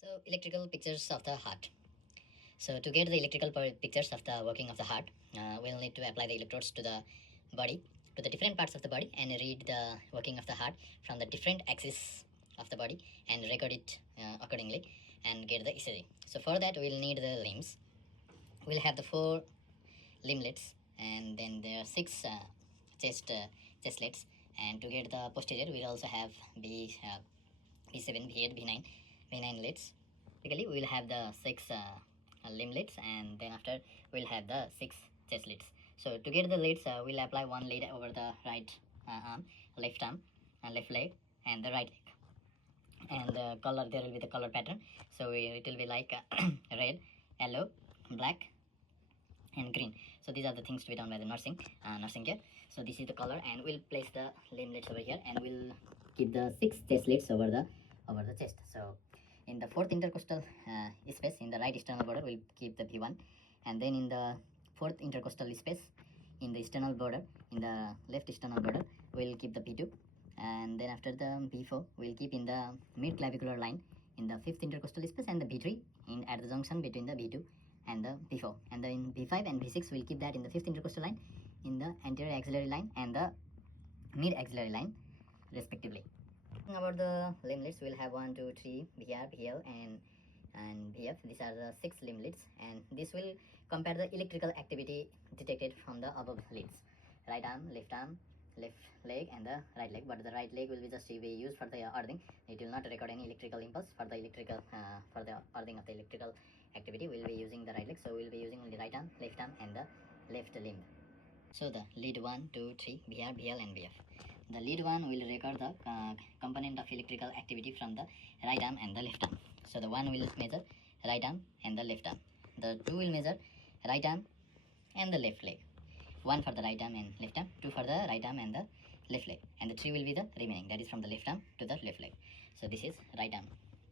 So electrical pictures of the heart. So to get the electrical pictures of the working of the heart, we'll need to apply the electrodes to the body, to the different parts of the body, and read the working of the heart from the different axes of the body and record it accordingly and get the ECG. So for that we'll need the limbs. We'll have the 4 limblets, and then there are 6 chestlets, and to get the posterior we'll also have B7, B8, B9 lets. Basically, we'll have the 6 limblets, and then after we'll have the 6 chestlets. So to get the lids, we'll apply one lid over the right arm, left arm, and left leg, and the right leg. And the color, there will be the color pattern. So it will be like red, yellow, black, and green. So these are the things to be done by the nursing care. So this is the color, and we'll place the limblets over here, and we'll keep the 6 chestlets over the chest. So in the 4th intercostal space, in the right external border, we'll keep the B1, and then in the 4th intercostal space, in the external border, in the left external border, we'll keep the B2, and then after the B4, we'll keep in the mid clavicular line in the 5th intercostal space, and the B3 in at the junction between the B2 and the B4, and then in B5 and B6 we'll keep that in the 5th intercostal line, in the anterior axillary line and the mid axillary line respectively. About the limblets, we'll have 1, 2, 3 BR, BL, and BF. These are the 6 limblets, and this will compare the electrical activity detected from the above leads: right arm, left leg, and the right leg. But the right leg will be just be used for the earthing. It will not record any electrical impulse for the earthing of the electrical activity. We'll be using the right leg, so we'll be using only right arm, left arm, and the left limb. So the lead 1, 2, 3 BR, BL, and BF. The lead 1 will record the component of electrical activity from the right arm and the left arm. So the 1 will measure right arm and the left arm. The 2 will measure right arm and the left leg. 1 for the right arm and left arm, 2 for the right arm and the left leg. And the 3 will be the remaining, that is from the left arm to the left leg. So this is right arm.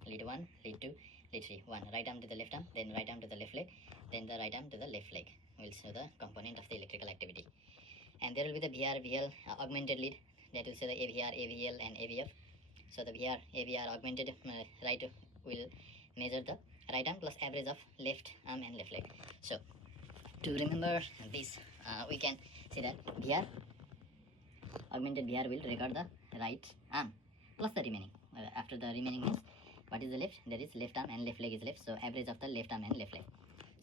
Lead 1, lead 2, lead 3. 1 right arm to the left arm, then right arm to the left leg, then the right arm to the left leg. Will show the component of the electrical activity. And there will be the VR, VL augmented lead, that will say the AVR, AVL, and AVF. So the VR, AVR augmented right will measure the right arm plus average of left arm and left leg. So to remember this, we can see that VR, augmented VR will record the right arm plus the remaining. After the remaining means what is the left? There is left arm and left leg is left. So average of the left arm and left leg.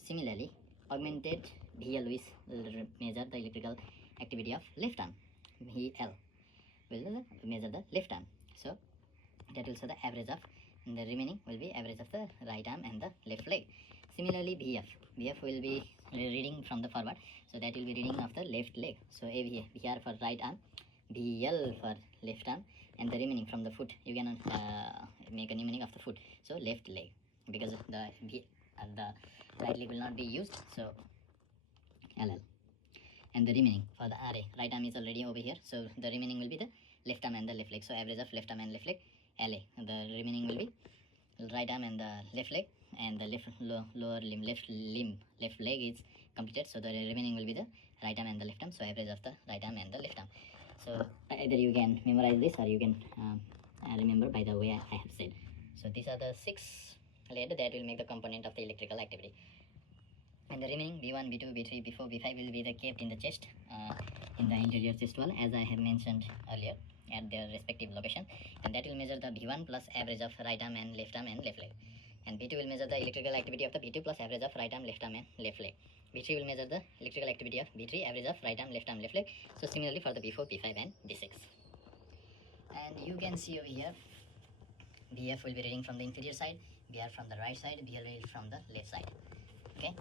Similarly, augmented VL will measure the electrical activity of left arm. VL will measure the left arm. So that will show the average of, and the remaining will be average of the right arm and the left leg. Similarly, VF. VF will be reading from the forward. So that will be reading of the left leg. So AVR for right arm, BL for left arm, and the remaining from the foot. You can make a mnemonic of the foot. So left leg, because the right leg will not be used. So LL. And the remaining for the RA, right arm is already over here, so the remaining will be the left arm and the left leg. So average of left arm and left leg, LA. The remaining will be right arm and the left leg, and the lower limb, left leg is completed. So the remaining will be the right arm and the left arm. So average of the right arm and the left arm. So either you can memorize this, or you can remember by the way I have said. So these are the 6 lead that will make the component of the electrical activity. And the remaining B1, B2, B3, B4, B5 will be the kept in the chest, in the interior chest wall, as I have mentioned earlier, at their respective location. And that will measure the B1 plus average of right arm and left leg. And B2 will measure the electrical activity of the B2 plus average of right arm, and left leg. B3 will measure the electrical activity of B3, average of right arm, left leg. So similarly for the B4, B5, and B6. And you can see over here, BF will be reading from the inferior side, BR from the right side, BL will from the left side. Okay.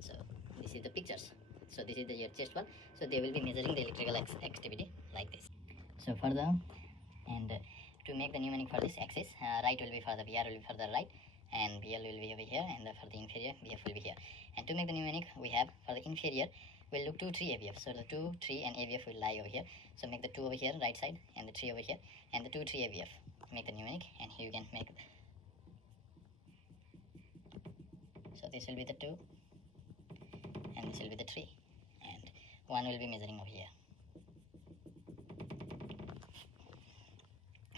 So this is the pictures. So this is the your chest wall. So they will be measuring the electrical activity like this. So for the, and to make the mnemonic for this axis, right will be for the BR will be for the right, and BL will be over here, and for the inferior BF will be here. And to make the mnemonic, we have for the inferior we'll look 2, 3 AVF. So the 2, 3 and AVF will lie over here. So make the 2 over here right side, and the 3 over here, and the 2, 3 AVF. Make the mnemonic, and here you can make. So this will be the 2, and this will be the 3, and 1 will be measuring over here.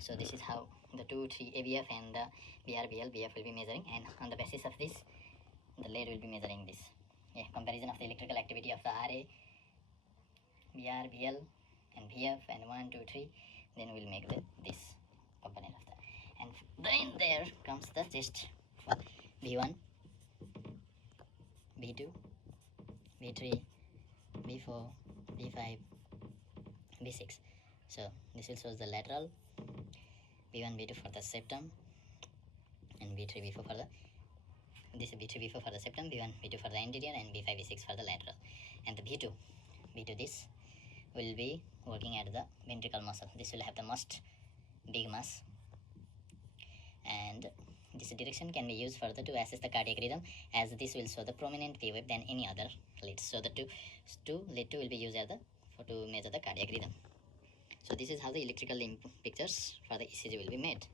So this is how the 2, 3 ABF and the BRBL, BF will be measuring, and on the basis of this, the lead will be measuring this. Yeah, comparison of the electrical activity of the RA, BRBL, and BF, and 1, 2, 3. Then we'll make this component of that. And then there comes the test for B1, B2, B3, B4, B5, B6. So this will show the lateral, B1, B2 for the septum, and B3, B4 for the this is B3, B4 for the septum, B1, B2 for the anterior, and B5, B6 for the lateral. And the B2 this will be working at the ventricle muscle. This will have the most big mass, and this direction can be used further to assess the cardiac rhythm, as this will show the prominent P wave than any other leads. So the lead 2 will be used as to measure the cardiac rhythm. So this is how the electrical pictures for the ECG will be made.